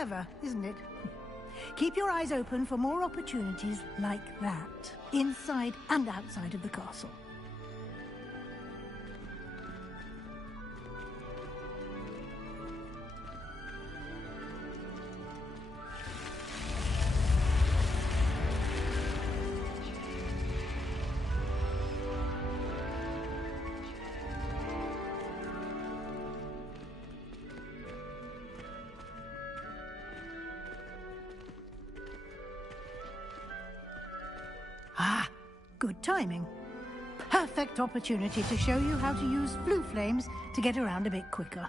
Clever, isn't it? Keep your eyes open for more opportunities like that, inside and outside of the castle. Ah, good timing. Perfect opportunity to show you how to use blue flames to get around a bit quicker.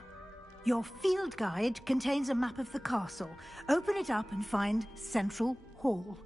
Your field guide contains a map of the castle. Open it up and find Central Hall.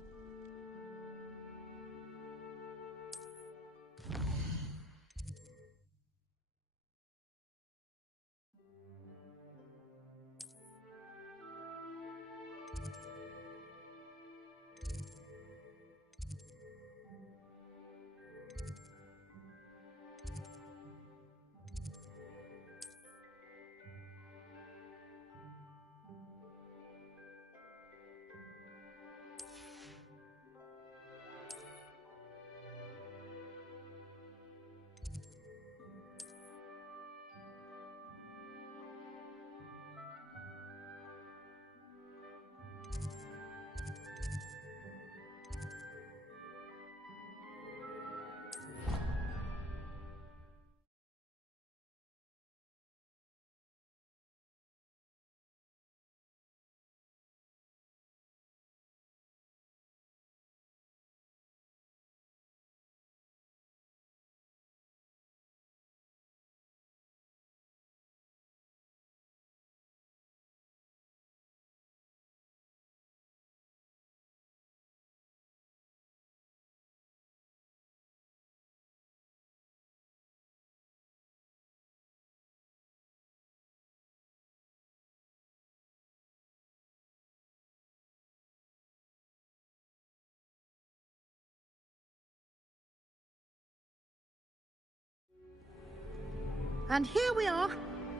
And here we are.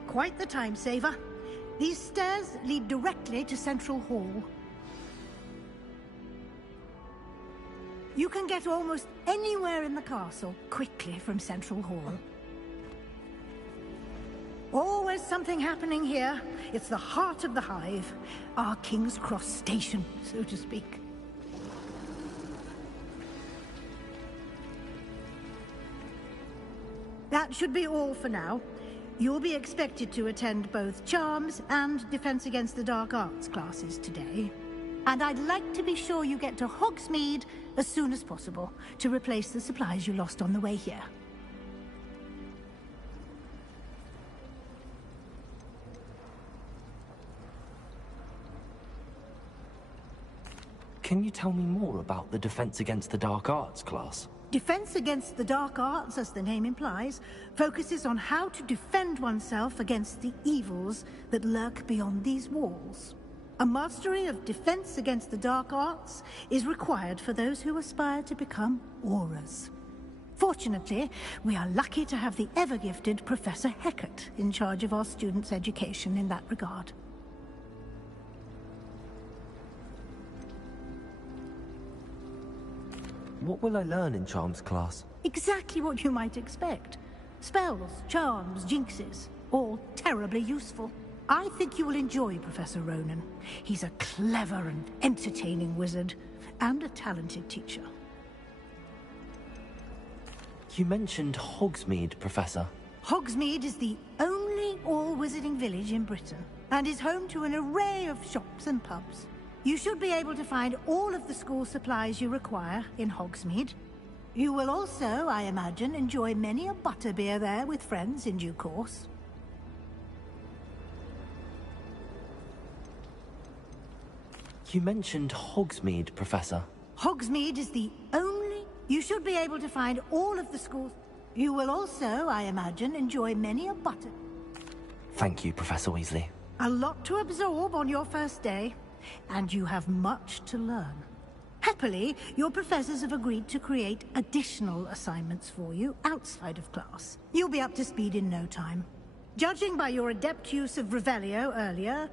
Quite the time saver. These stairs lead directly to Central Hall. You can get almost anywhere in the castle quickly from Central Hall. Always something happening here. It's the heart of the hive. Our King's Cross station, so to speak. That should be all for now. You'll be expected to attend both Charms and Defense Against the Dark Arts classes today. And I'd like to be sure you get to Hogsmeade as soon as possible to replace the supplies you lost on the way here. Can you tell me more about the Defense Against the Dark Arts class? Defense Against the Dark Arts, as the name implies, focuses on how to defend oneself against the evils that lurk beyond these walls. A mastery of Defense Against the Dark Arts is required for those who aspire to become Aurors. Fortunately, we are lucky to have the ever-gifted Professor Hecat in charge of our students' education in that regard. What will I learn in Charms class? Exactly what you might expect. Spells, charms, jinxes, all terribly useful. I think you will enjoy Professor Ronan. He's a clever and entertaining wizard, and a talented teacher. You mentioned Hogsmeade, Professor. Hogsmeade is the only all-wizarding village in Britain, and is home to an array of shops and pubs. You should be able to find all of the school supplies you require in Hogsmeade. You will also, I imagine, enjoy many a butterbeer there with friends in due course. You mentioned Hogsmeade, Professor. Hogsmeade is the only... You should be able to find all of the schools... You will also, I imagine, enjoy many a butter... Thank you, Professor Weasley. A lot to absorb on your first day, and you have much to learn. Happily, your professors have agreed to create additional assignments for you outside of class. You'll be up to speed in no time. Judging by your adept use of Revelio earlier,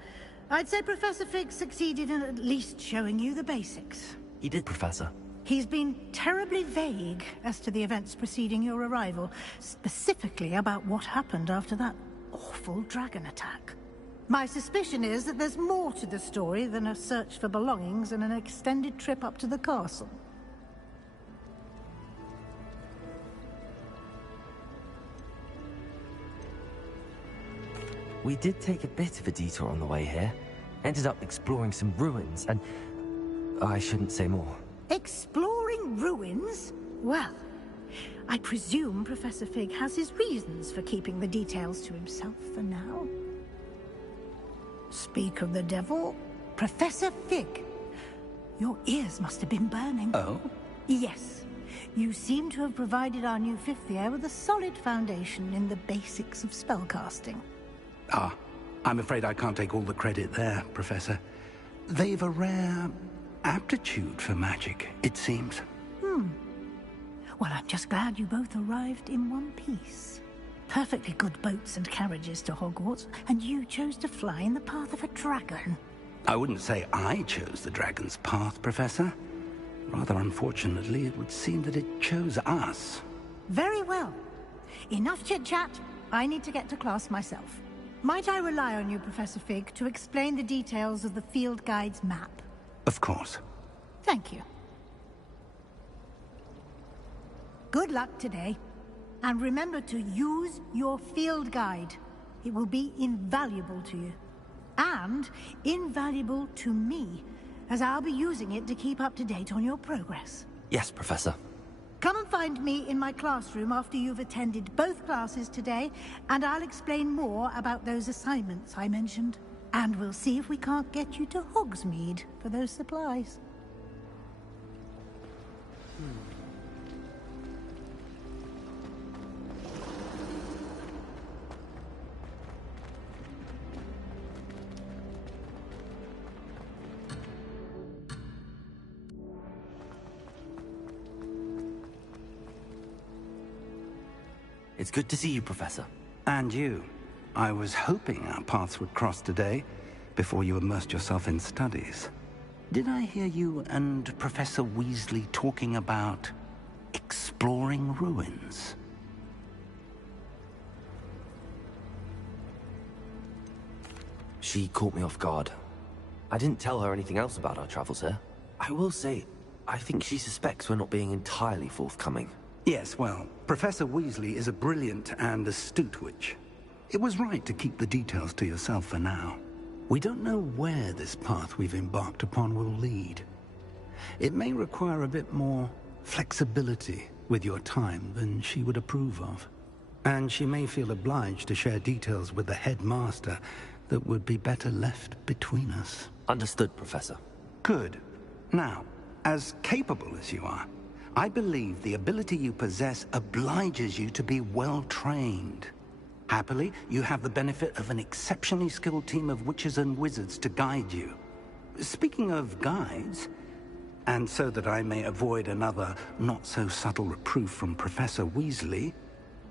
I'd say Professor Fig succeeded in at least showing you the basics. He did, Professor. He's been terribly vague as to the events preceding your arrival, specifically about what happened after that awful dragon attack. My suspicion is that there's more to the story than a search for belongings and an extended trip up to the castle. We did take a bit of a detour on the way here. Ended up exploring some ruins, and I shouldn't say more. Exploring ruins? Well, I presume Professor Fig has his reasons for keeping the details to himself for now. Speak of the devil, Professor Fig. Your ears must have been burning. Oh? Yes. You seem to have provided our new fifth year with a solid foundation in the basics of spellcasting. Ah, I'm afraid I can't take all the credit there, Professor. They've a rare aptitude for magic, it seems. Well, I'm just glad you both arrived in one piece. Perfectly good boats and carriages to Hogwarts, and you chose to fly in the path of a dragon. I wouldn't say I chose the dragon's path, Professor. Rather unfortunately, it would seem that it chose us. Very well. Enough chit-chat. I need to get to class myself. Might I rely on you, Professor Fig, to explain the details of the field guide's map? Of course. Thank you. Good luck today. And remember to use your field guide. It will be invaluable to you. And invaluable to me, as I'll be using it to keep up to date on your progress. Yes, Professor. Come and find me in my classroom after you've attended both classes today, and I'll explain more about those assignments I mentioned. And we'll see if we can't get you to Hogsmeade for those supplies. It's good to see you, Professor. And you. I was hoping our paths would cross today, before you immersed yourself in studies. Did I hear you and Professor Weasley talking about exploring ruins? She caught me off guard. I didn't tell her anything else about our travels here. I will say, I think she suspects we're not being entirely forthcoming. Yes, well, Professor Weasley is a brilliant and astute witch. It was right to keep the details to yourself for now. We don't know where this path we've embarked upon will lead. It may require a bit more flexibility with your time than she would approve of. And she may feel obliged to share details with the headmaster that would be better left between us. Understood, Professor. Good. Now, as capable as you are, I believe the ability you possess obliges you to be well-trained. Happily, you have the benefit of an exceptionally skilled team of witches and wizards to guide you. Speaking of guides, and so that I may avoid another not-so-subtle reproof from Professor Weasley,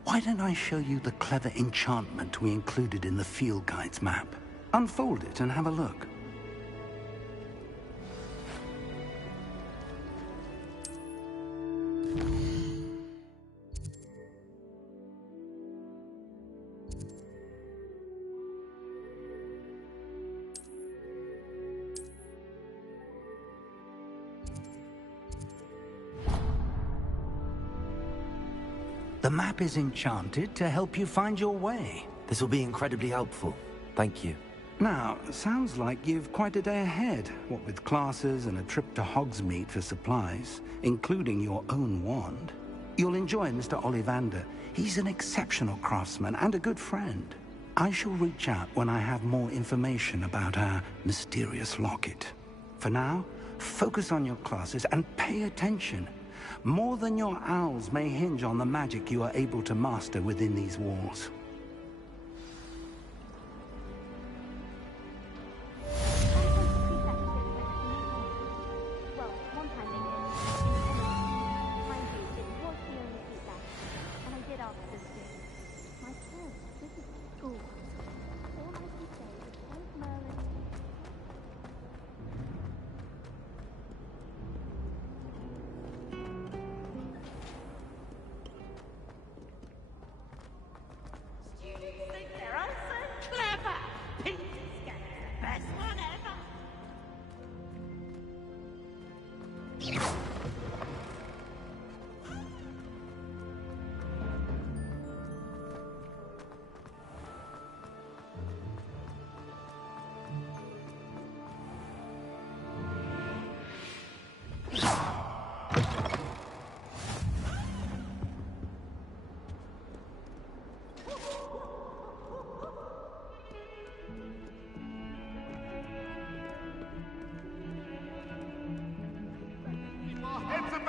why don't I show you the clever enchantment we included in the field guide's map? Unfold it and have a look. The map is enchanted to help you find your way. This will be incredibly helpful. Thank you. Now, sounds like you've quite a day ahead, what with classes and a trip to Hogsmeade for supplies, including your own wand. You'll enjoy Mr. Ollivander. He's an exceptional craftsman and a good friend. I shall reach out when I have more information about our mysterious locket. For now, focus on your classes and pay attention. More than your owls may hinge on the magic you are able to master within these walls.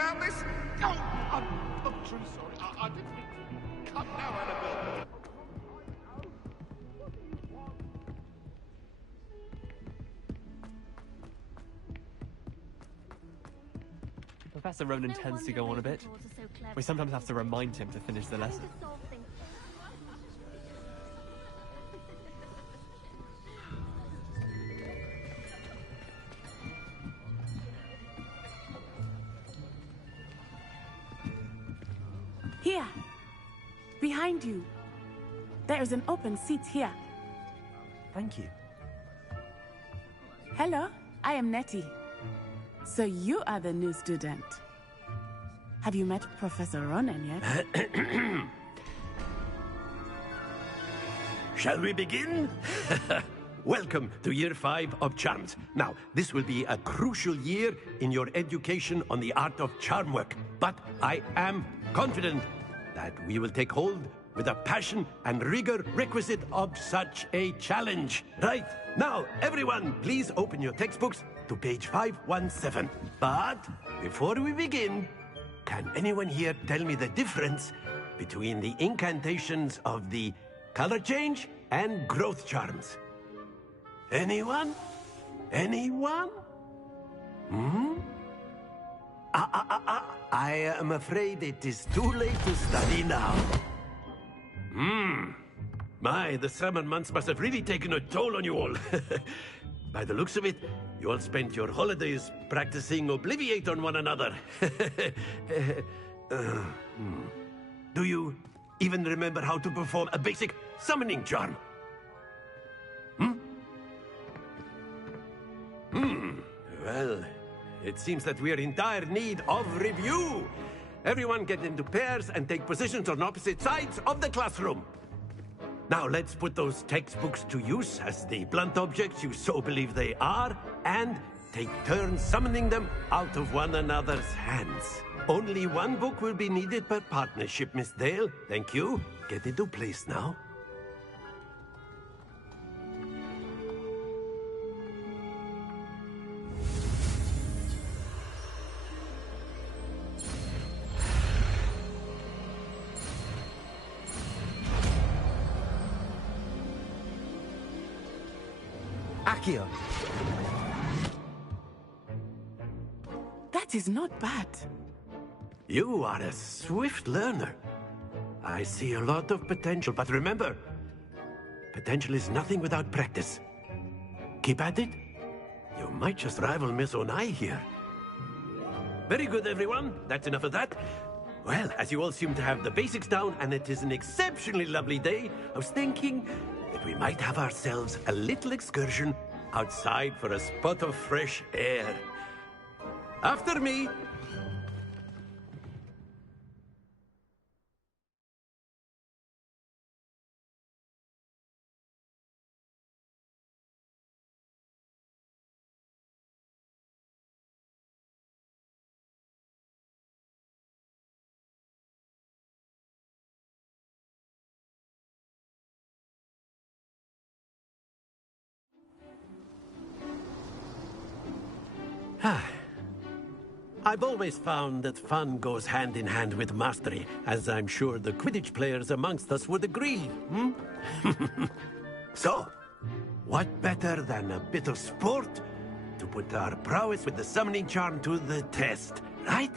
about this? Oh, I'm truly sorry. I didn't mean to cut now, Annabelle. Professor Ronan tends to go on a bit. We sometimes have to remind him to finish the lesson. Here. Behind you. There is an open seat here. Thank you. Hello, I am Nettie. So you are the new student. Have you met Professor Ronan yet? Shall we begin? Welcome to Year 5 of Charms. Now, this will be a crucial year in your education on the art of charm work. But I am confident that we will take hold with the passion and rigor requisite of such a challenge. Right, now, everyone, please open your textbooks to page 517. But before we begin, can anyone here tell me the difference between the incantations of the color change and growth charms? Anyone? Anyone? I am afraid it is too late to study now. My, the summer months must have really taken a toll on you all. By the looks of it, you all spent your holidays practicing Obliviate on one another. Do you even remember how to perform a basic summoning charm? Well, it seems that we are in dire need of review. Everyone get into pairs and take positions on opposite sides of the classroom. Now let's put those textbooks to use as the blunt objects you so believe they are, and take turns summoning them out of one another's hands. Only one book will be needed per partnership, Miss Dale. Thank you. Get into place now. Accio. That is not bad. You are a swift learner. I see a lot of potential, but remember, potential is nothing without practice. Keep at it. You might just rival Miss Onai here. Very good, everyone. That's enough of that. Well, as you all seem to have the basics down, and it is an exceptionally lovely day, I was thinking that we might have ourselves a little excursion outside for a spot of fresh air. After me. I've always found that fun goes hand in hand with mastery, as I'm sure the Quidditch players amongst us would agree, So, what better than a bit of sport to put our prowess with the summoning charm to the test, right?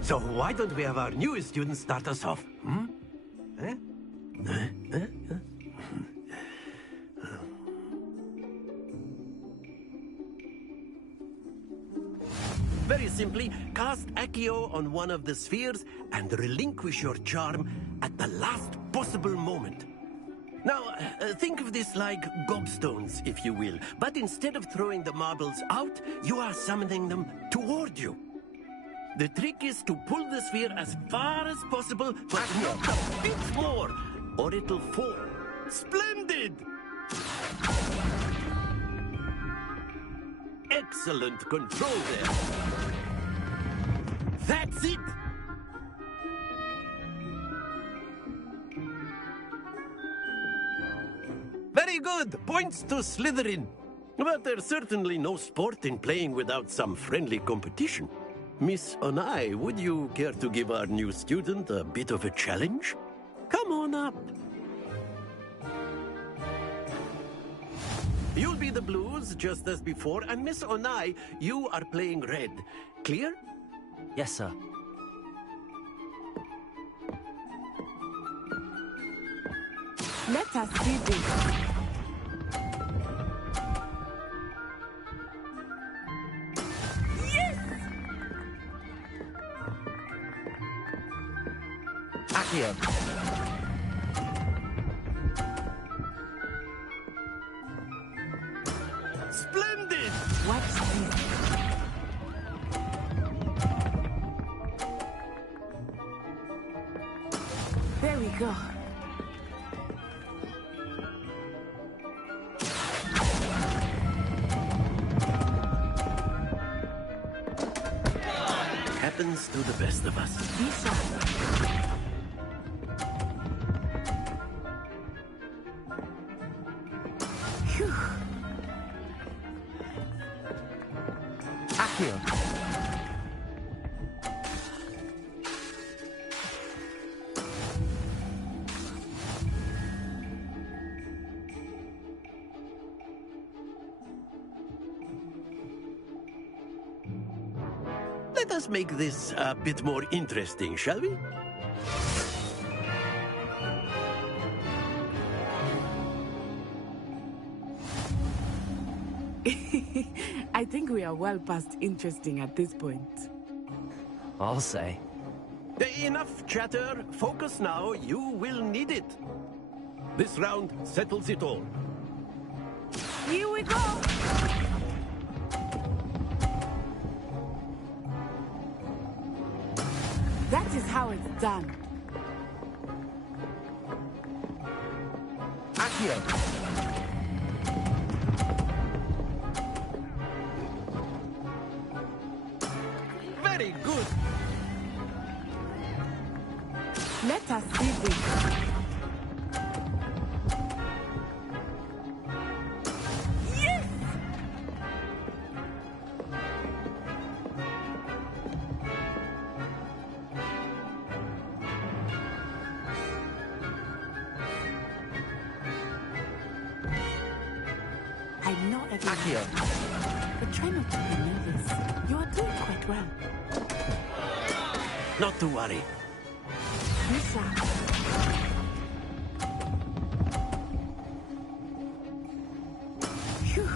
So why don't we have our newest student start us off? Very simply, cast Accio on one of the spheres and relinquish your charm at the last possible moment. Now, think of this like gobstones, if you will. But instead of throwing the marbles out, you are summoning them toward you. The trick is to pull the sphere as far as possible, but not a bit more, or it'll fall. Splendid! Excellent control there. That's it! good. Points to Slytherin. But there's certainly no sport in playing without some friendly competition. Miss Onai, would you care to give our new student a bit of a challenge? Come on up. You'll be the blues, just as before, and Miss Onai, you are playing red. Clear? Yes, sir. Let us see this. Yes! Accio. Splendid! Watch this. There we go. Happens to the best of us. Be sharp. Phew. Accio. Let us make this a bit more interesting, shall we? I think we are well past interesting at this point. I'll say. Enough chatter. Focus now. You will need it. This round settles it all. Here we go! That is how it's done. Accio. Very good. Let us see this. Yes! I know everything. Accio. But try not to be nervous. You are doing quite well. Not to worry. Be sharp. Phew.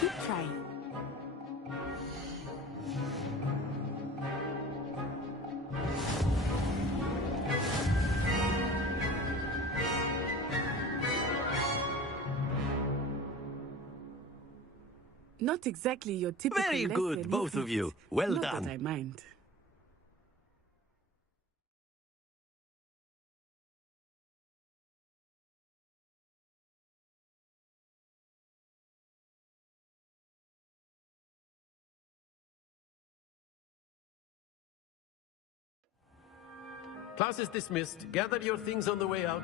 Keep trying. Not exactly your typical Very good, lesson, both is of it? you. Well Not done. that I mind. Class is dismissed. Gather your things on the way out.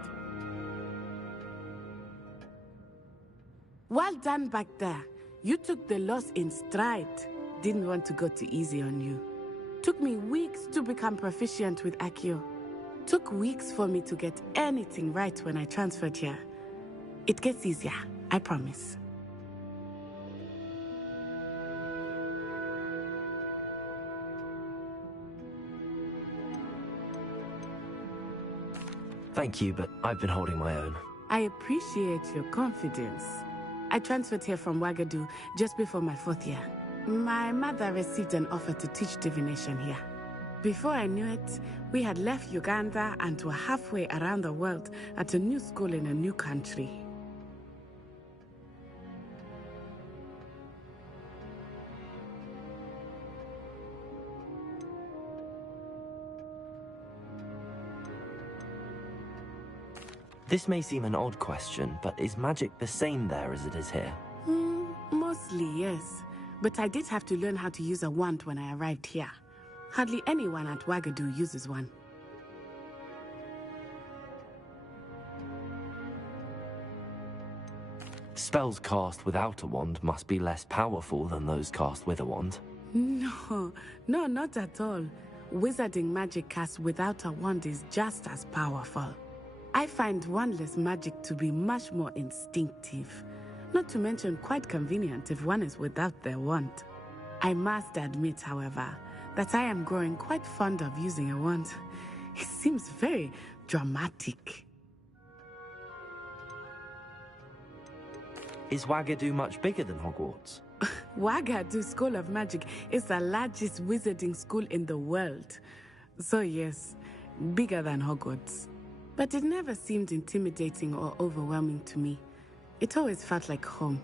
Well done back there. You took the loss in stride. Didn't want to go too easy on you. Took me weeks to become proficient with Accio. Took weeks for me to get anything right when I transferred here. It gets easier, I promise. Thank you, but I've been holding my own. I appreciate your confidence. I transferred here from Wagadu just before my 4th year. My mother received an offer to teach divination here. Before I knew it, we had left Uganda and were halfway around the world at a new school in a new country. This may seem an odd question, but is magic the same there as it is here? Mostly, yes. But I did have to learn how to use a wand when I arrived here. Hardly anyone at Wagadu uses one. Spells cast without a wand must be less powerful than those cast with a wand. No, not at all. Wizarding magic cast without a wand is just as powerful. I find wandless magic to be much more instinctive. Not to mention quite convenient if one is without their wand. I must admit, however, that I am growing quite fond of using a wand. It seems very dramatic. Is Wagadu much bigger than Hogwarts? Wagadu School of Magic is the largest wizarding school in the world. So yes, bigger than Hogwarts. But it never seemed intimidating or overwhelming to me. It always felt like home.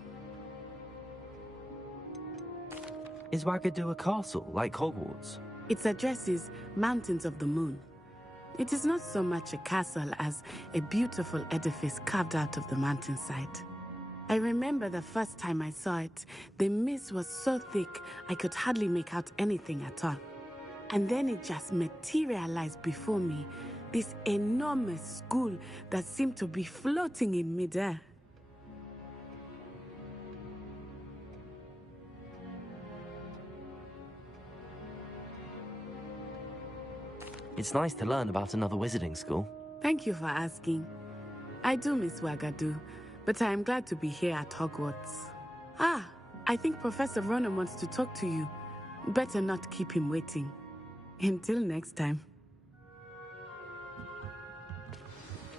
Is Wagadu a castle, like Hogwarts? Its address is Mountains of the Moon. It is not so much a castle as a beautiful edifice carved out of the mountainside. I remember the first time I saw it, the mist was so thick I could hardly make out anything at all. And then it just materialized before me, this enormous school that seemed to be floating in midair. It's nice to learn about another wizarding school. Thank you for asking. I do miss Wagadu, but I am glad to be here at Hogwarts. I think Professor Ronan wants to talk to you. Better not keep him waiting. Until next time.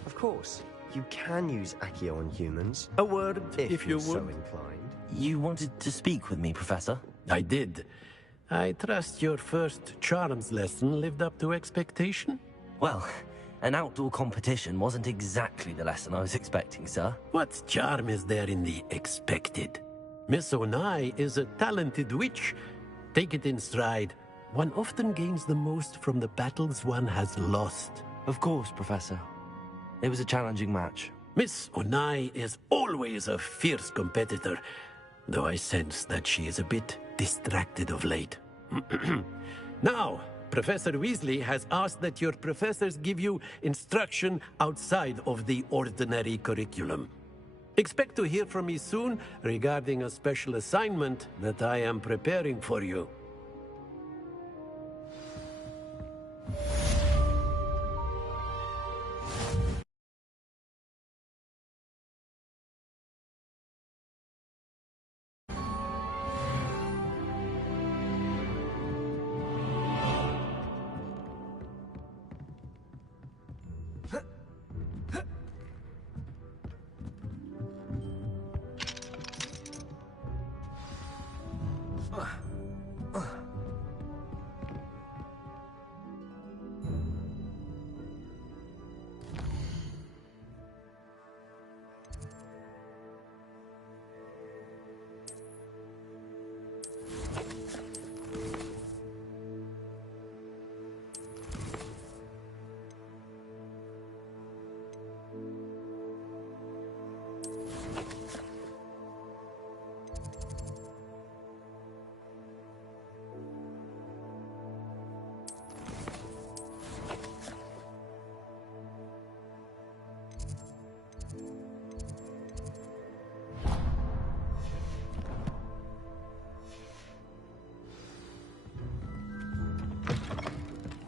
Of course, you can use Accio on humans. A word, if you you're so would. inclined. You wanted to speak with me, Professor? I did. I trust your first charms lesson lived up to expectation? Well, an outdoor competition wasn't exactly the lesson I was expecting, sir. What charm is there in the expected? Miss Onai is a talented witch. Take it in stride. One often gains the most from the battles one has lost. Of course, Professor. It was a challenging match. Miss Onai is always a fierce competitor, though I sense that she is a bit distracted of late. Now, Professor Weasley has asked that your professors give you instruction outside of the ordinary curriculum. Expect to hear from me soon regarding a special assignment that I am preparing for you.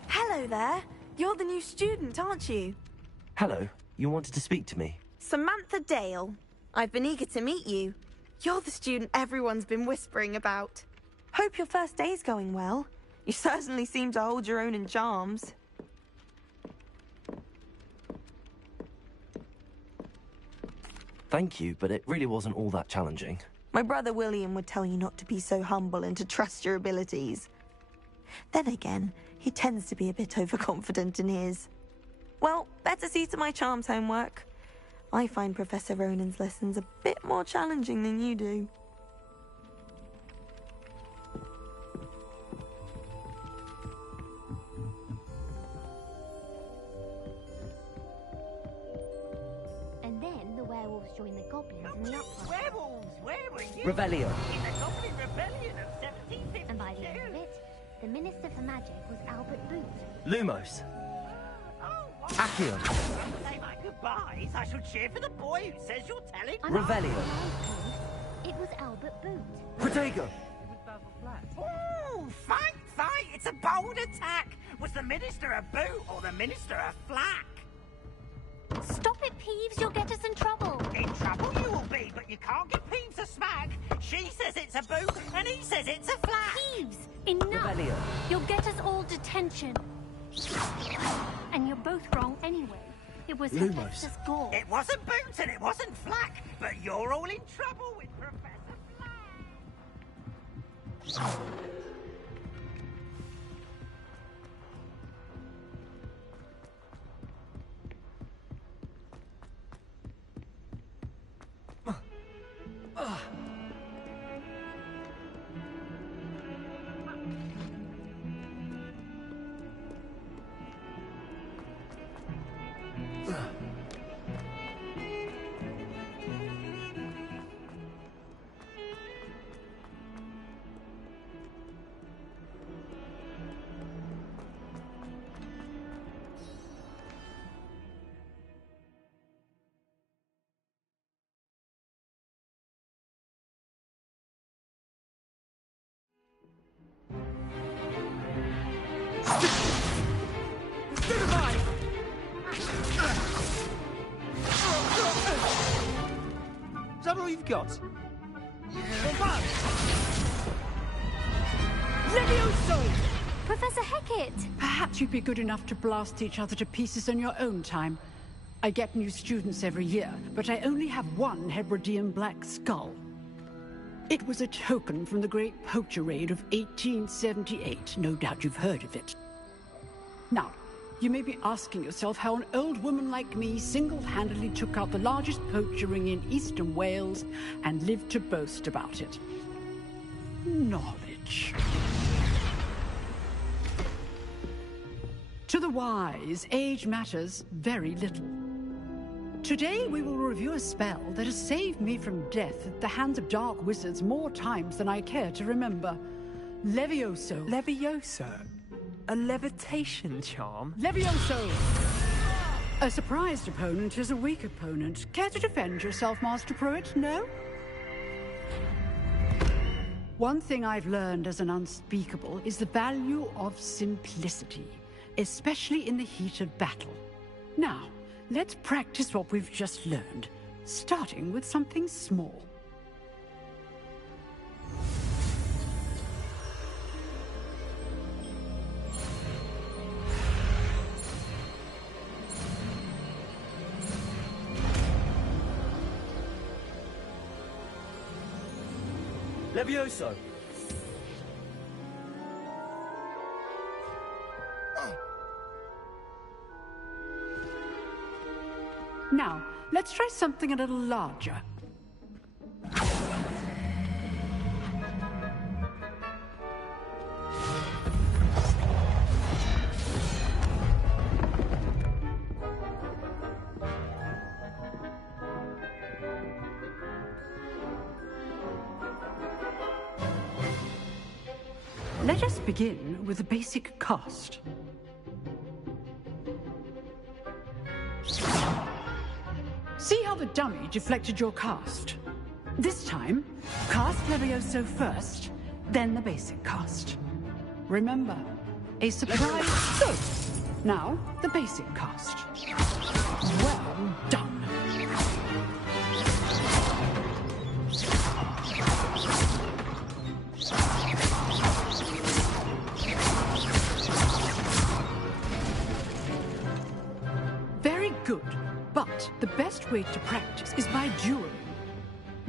Hello there. You're the new student, aren't you? Hello, you wanted to speak to me? Samantha Dale. I've been eager to meet you. You're the student everyone's been whispering about. Hope your first day's going well. You certainly seem to hold your own in charms. Thank you, but it really wasn't all that challenging. My brother William would tell you not to be so humble and to trust your abilities. Then again, he tends to be a bit overconfident in his. Well, better see to my charms homework. I find Professor Ronan's lessons a bit more challenging than you do. werewolves joined the goblins in the uprising. Werewolves? Where were you? Revelio. In the Goblin Rebellion of 1752. And by the end of it, the Minister for Magic was Albert Boot. Lumos. Accio. Say my goodbyes. I shall cheer for the boy who says you're telling. Revelio. It was Albert Boot. Protego. Ooh, fight! It's a bold attack! Was the Minister a boot or the Minister a flack? Stop it, Peeves, you'll get us in trouble. In trouble you will be, but you can't give Peeves a smack. She says it's a boot, and he says it's a flack. Peeves, enough! Revelio. You'll get us all detention. And you're both wrong anyway. It was Hephaestus Gore. It wasn't boot and it wasn't flack, but you're all in trouble with Professor Flack. Is that all you've got? Levioso! Professor Hecat! Perhaps you'd be good enough to blast each other to pieces in your own time. I get new students every year, but I only have one Hebridean black skull. It was a token from the Great Poacher Raid of 1878. No doubt you've heard of it. Now, you may be asking yourself how an old woman like me single-handedly took out the largest poacher ring in eastern Wales and lived to boast about it. Knowledge. To the wise, age matters very little. Today we will review a spell that has saved me from death at the hands of dark wizards more times than I care to remember. Levioso. Levioso? A levitation charm? Levioso! A surprised opponent is a weak opponent. Care to defend yourself, Master Pruitt? No? One thing I've learned as an unspeakable is the value of simplicity, especially in the heat of battle. Now, let's practice what we've just learned, starting with something small. Levioso! Now, let's try something a little larger. Let us begin with the basic cast. See how the dummy deflected your cast? This time, cast Levioso first, then the basic cast. Remember, a surprise. Good. Now, the basic cast. Well done. Very good. But the best way to practice is by dueling.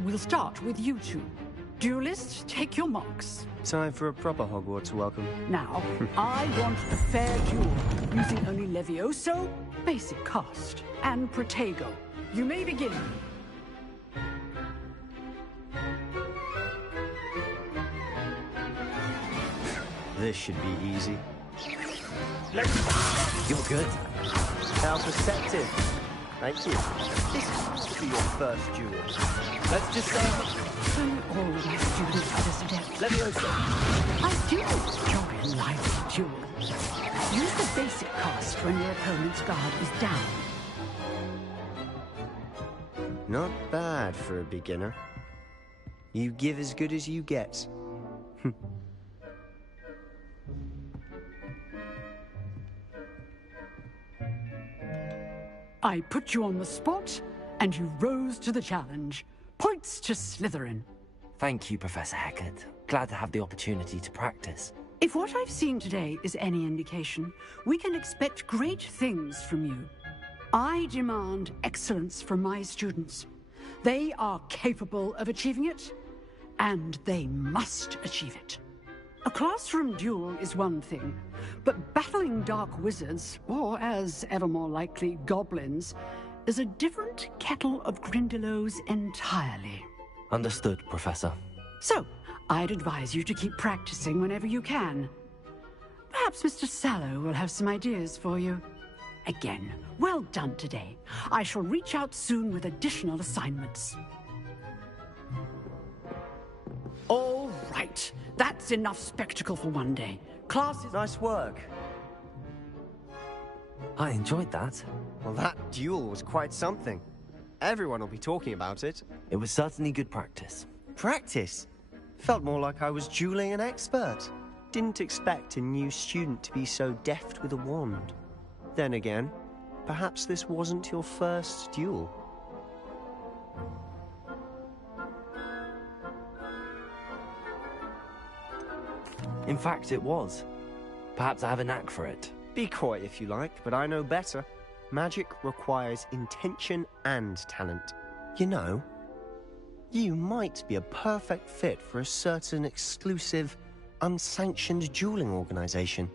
We'll start with you two. Duelists, take your marks. Time for a proper Hogwarts welcome. Now, I want a fair duel, using only Levioso, basic cast, and Protego. You may begin. This should be easy. You're good. How perceptive. Thank you. This must be your first duel. Let's just Turn all my students to this adept. Leviosa. I do enjoy a lively duel. Use the basic cost when your opponent's guard is down. Not bad for a beginner. You give as good as you get. I put you on the spot, and you rose to the challenge. Points to Slytherin. Thank you, Professor Hecat. Glad to have the opportunity to practice. If what I've seen today is any indication, we can expect great things from you. I demand excellence from my students. They are capable of achieving it, and they must achieve it. A classroom duel is one thing, but battling dark wizards, or as ever more likely, goblins, is a different kettle of Grindylows entirely. Understood, Professor. So, I'd advise you to keep practicing whenever you can. Perhaps Mr. Sallow will have some ideas for you. Again, well done today. I shall reach out soon with additional assignments. All right. That's enough spectacle for one day. Class is... Nice work. I enjoyed that. Well, that duel was quite something. Everyone will be talking about it. It was certainly good practice. Practice? Felt more like I was dueling an expert. Didn't expect a new student to be so deft with a wand. Then again, perhaps this wasn't your first duel. In fact, it was. Perhaps I have a knack for it. Be coy if you like, but I know better. Magic requires intention and talent. You know, you might be a perfect fit for a certain exclusive, unsanctioned dueling organization.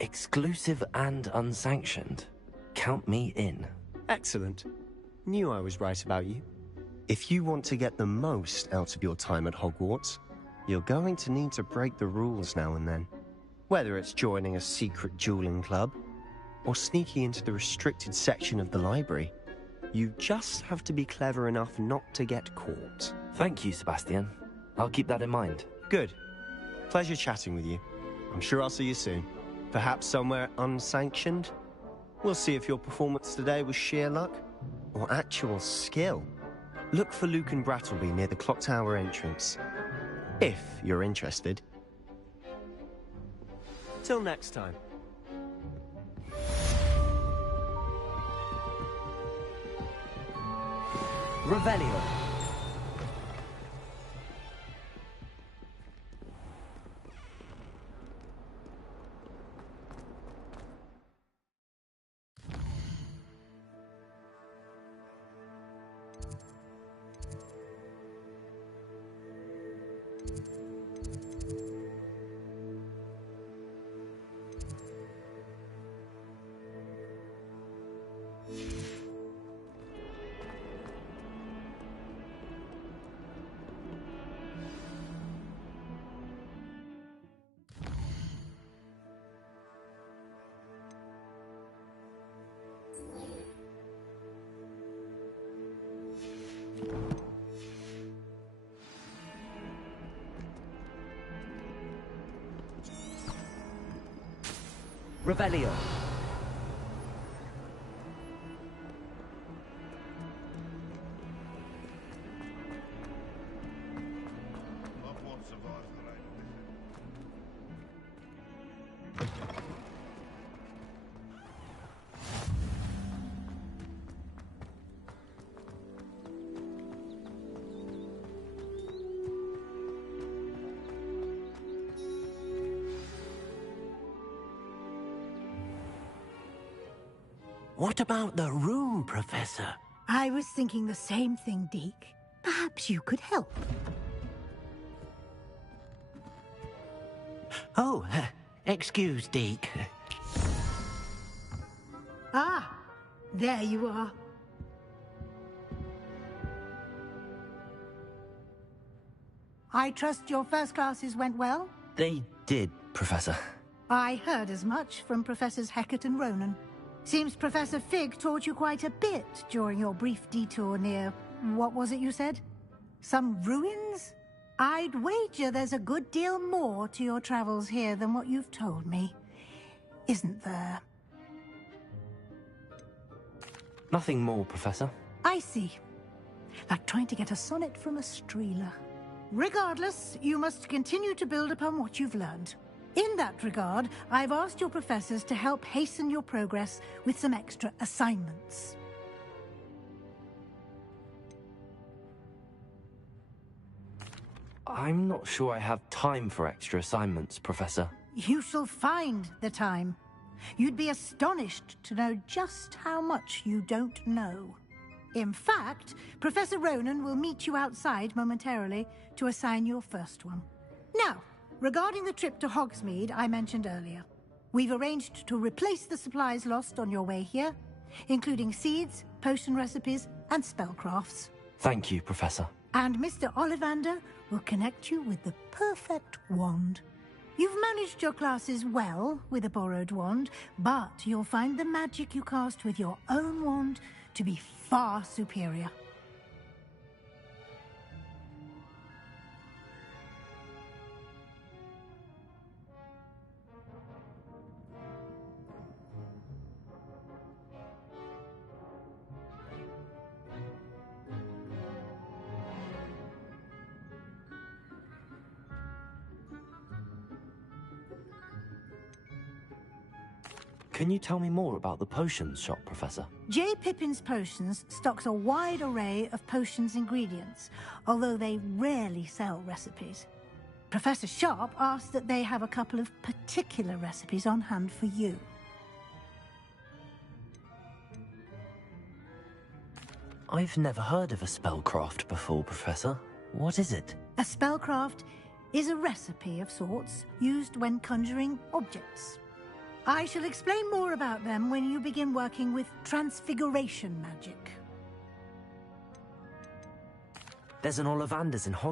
Exclusive and unsanctioned. Count me in. Excellent. Knew I was right about you. If you want to get the most out of your time at Hogwarts, you're going to need to break the rules now and then. Whether it's joining a secret dueling club, or sneaking into the restricted section of the library, you just have to be clever enough not to get caught. Thank you, Sebastian. I'll keep that in mind. Good. Pleasure chatting with you. I'm sure I'll see you soon. Perhaps somewhere unsanctioned? We'll see if your performance today was sheer luck or actual skill. Look for Luke and Brattleby near the clock tower entrance, if you're interested. Till next time. Revelio. Revelio. What about the room, Professor? I was thinking the same thing, Deke. Perhaps you could help. Oh, excuse, Deke. Ah, there you are. I trust your first classes went well? They did, Professor. I heard as much from Professors Hecat and Ronan. Seems Professor Fig taught you quite a bit during your brief detour near... what was it you said? Some ruins? I'd wager there's a good deal more to your travels here than what you've told me. Isn't there? Nothing more, Professor. I see. Like trying to get a sonnet from a streeler. Regardless, you must continue to build upon what you've learned. In that regard, I've asked your professors to help hasten your progress with some extra assignments. I'm not sure I have time for extra assignments, Professor. You shall find the time. You'd be astonished to know just how much you don't know. In fact, Professor Ronan will meet you outside momentarily to assign your first one. Now, regarding the trip to Hogsmeade I mentioned earlier, we've arranged to replace the supplies lost on your way here, including seeds, potion recipes, and spellcrafts. Thank you, Professor. And Mr. Ollivander will connect you with the perfect wand. You've managed your classes well with a borrowed wand, but you'll find the magic you cast with your own wand to be far superior. Can you tell me more about the potions shop, Professor? J. Pippin's Potions stocks a wide array of potions ingredients, although they rarely sell recipes. Professor Sharp asked that they have a couple of particular recipes on hand for you. I've never heard of a spellcraft before, Professor. What is it? A spellcraft is a recipe of sorts used when conjuring objects. I shall explain more about them when you begin working with transfiguration magic. There's an Ollivanders in Hogwarts.